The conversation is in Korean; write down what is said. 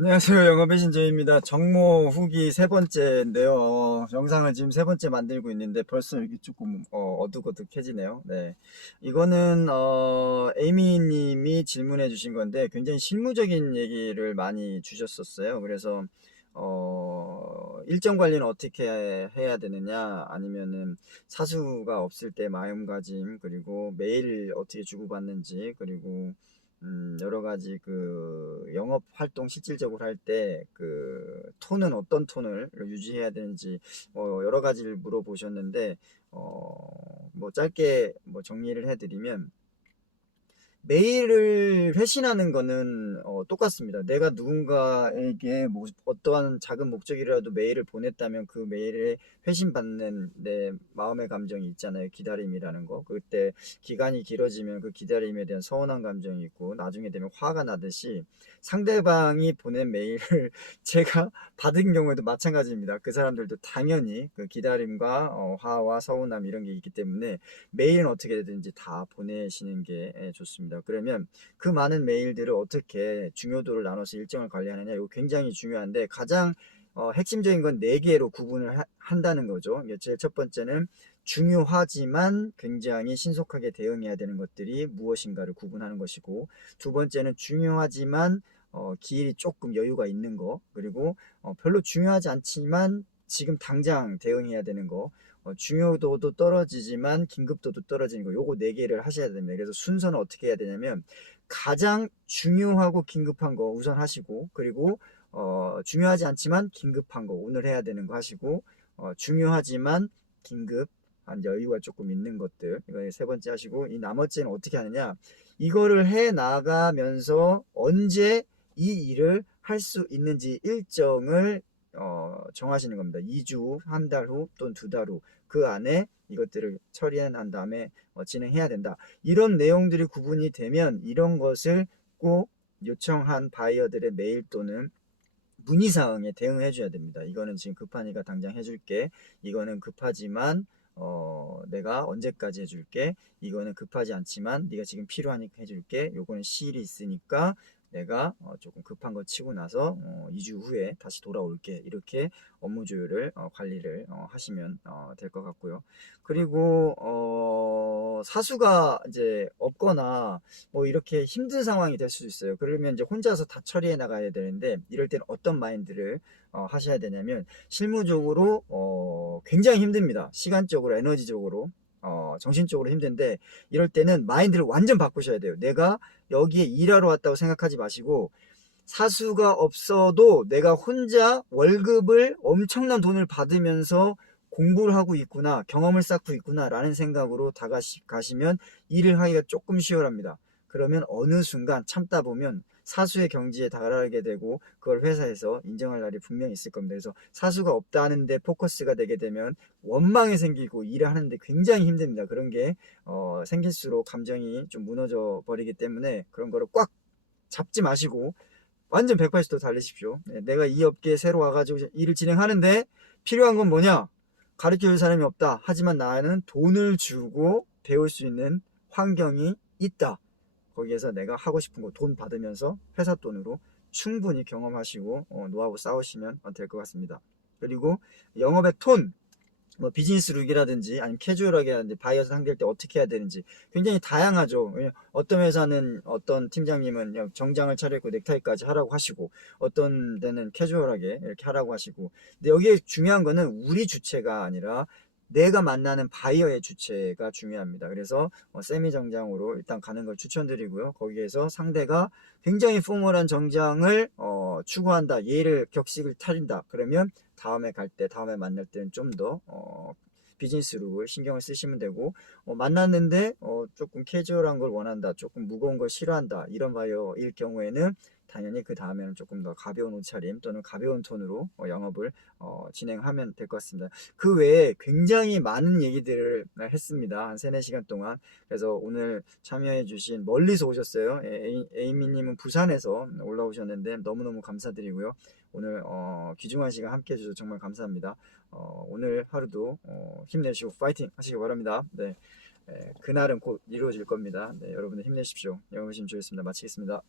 안녕하세요. 영업의 신조입니다. 정모 후기 세 번째인데요. 영상을 지금 세 번째 만들고 있는데 벌써 이렇게 조금 어둑어둑해지네요. 네, 이거는 에이미 님이 질문해 주신 건데 굉장히 실무적인 얘기를 많이 주셨었어요. 그래서 일정 관리는 어떻게 해야 되느냐, 아니면은 사수가 없을 때 마음가짐, 그리고 메일 어떻게 주고받는지, 그리고 여러 가지 그 영업 활동 실질적으로 할 때 그 톤은 어떤 톤을 유지해야 되는지 여러 가지를 물어보셨는데, 뭐 짧게 뭐 정리를 해드리면, 메일을 회신하는 거는 똑같습니다. 내가 누군가에게 뭐 어떠한 작은 목적이라도 메일을 보냈다면 그 메일에 회신받는 내 마음의 감정이 있잖아요. 기다림이라는 거. 그때 기간이 길어지면 그 기다림에 대한 서운한 감정이 있고, 나중에 되면 화가 나듯이 상대방이 보낸 메일을 제가 받은 경우에도 마찬가지입니다. 그 사람들도 당연히 그 기다림과 화와 서운함 이런 게 있기 때문에 메일은 어떻게 되든지 다 보내시는 게 좋습니다. 그러면 그 많은 메일들을 어떻게 중요도를 나눠서 일정을 관리하느냐, 이거 굉장히 중요한데, 가장 핵심적인 건 4개로 구분을 한다는 거죠. 제일 첫 번째는 중요하지만 굉장히 신속하게 대응해야 되는 것들이 무엇인가를 구분하는 것이고, 두 번째는 중요하지만 기일이 조금 여유가 있는 거, 그리고 별로 중요하지 않지만 지금 당장 대응해야 되는 거, 중요도도 떨어지지만 긴급도도 떨어지는 거, 요거 4개를 하셔야 됩니다. 그래서 순서는 어떻게 해야 되냐면, 가장 중요하고 긴급한 거 우선 하시고, 그리고 중요하지 않지만 긴급한 거 오늘 해야 되는 거 하시고, 중요하지만 긴급 한 여유가 조금 있는 것들, 이거 세 번째 하시고, 이 나머지는 어떻게 하느냐, 이거를 해 나가면서 언제 이 일을 할 수 있는지 일정을 정하시는 겁니다. 2주, 한 달 후 또는 2달 후, 그 안에 이것들을 처리해 난 다음에 진행해야 된다. 이런 내용들이 구분이 되면 이런 것을 꼭 요청한 바이어들의 메일 또는 문의사항에 대응해 줘야 됩니다. 이거는 지금 급하니까 당장 해줄게. 이거는 급하지만 내가 언제까지 해줄게. 이거는 급하지 않지만 네가 지금 필요하니까 해줄게. 요거는 시일이 있으니까 내가 조금 급한 거 치고 나서 2주 후에 다시 돌아올게. 이렇게 업무 조율을 관리를 하시면 될 것 같고요. 그리고 사수가 이제 없거나 뭐 이렇게 힘든 상황이 될 수도 있어요. 그러면 이제 혼자서 다 처리해 나가야 되는데, 이럴 때는 어떤 마인드를 하셔야 되냐면, 실무적으로 굉장히 힘듭니다. 시간적으로, 에너지적으로, 정신적으로 힘든데, 이럴 때는 마인드를 완전 바꾸셔야 돼요. 내가 여기에 일하러 왔다고 생각하지 마시고, 사수가 없어도 내가 혼자 월급을 엄청난 돈을 받으면서 공부를 하고 있구나, 경험을 쌓고 있구나 라는 생각으로 가시면 일을 하기가 조금 쉬워집니다. 그러면 어느 순간 참다 보면 사수의 경지에 달하게 되고, 그걸 회사에서 인정할 날이 분명히 있을 겁니다. 그래서 사수가 없다는데 포커스가 되게 되면 원망이 생기고 일을 하는데 굉장히 힘듭니다. 그런 게 생길수록 감정이 좀 무너져 버리기 때문에, 그런 거를 꽉 잡지 마시고 완전 180도 달리십시오. 네, 내가 이 업계에 새로 와가지고 일을 진행하는데 필요한 건 뭐냐? 가르쳐 줄 사람이 없다. 하지만 나는 돈을 주고 배울 수 있는 환경이 있다. 거기에서 내가 하고 싶은 거 돈 받으면서 회사 돈으로 충분히 경험하시고 노하우 쌓으시면 될 것 같습니다. 그리고 영업의 톤, 뭐 비즈니스 룩이라든지 아니면 캐주얼하게라든지 바이어 상대할 때 어떻게 해야 되는지 굉장히 다양하죠. 어떤 회사는, 어떤 팀장님은 그냥 정장을 차려입고 넥타이까지 하라고 하시고, 어떤 데는 캐주얼하게 이렇게 하라고 하시고. 근데 여기에 중요한 거는 우리 주체가 아니라 내가 만나는 바이어의 주체가 중요합니다. 그래서 세미 정장으로 일단 가는 걸 추천드리고요. 거기에서 상대가 굉장히 포멀한 정장을 추구한다, 예를 격식을 차린다, 그러면 다음에 갈 때, 다음에 만날 때는 좀 더 비즈니스 룩을 신경을 쓰시면 되고, 만났는데 조금 캐주얼한 걸 원한다, 조금 무거운 걸 싫어한다, 이런 바이어일 경우에는 당연히 그 다음에는 조금 더 가벼운 옷차림 또는 가벼운 톤으로 영업을 진행하면 될 것 같습니다. 그 외에 굉장히 많은 얘기들을 했습니다. 한 3, 4시간 동안. 그래서 오늘 참여해 주신, 멀리서 오셨어요. 에이미님은 부산에서 올라오셨는데 너무너무 감사드리고요. 오늘 귀중한 시간 함께 해주셔서 정말 감사합니다. 오늘 하루도 힘내시고 파이팅 하시기 바랍니다. 네, 그날은 곧 이루어질 겁니다. 네, 여러분들 힘내십시오. 영어신 조였습니다. 마치겠습니다.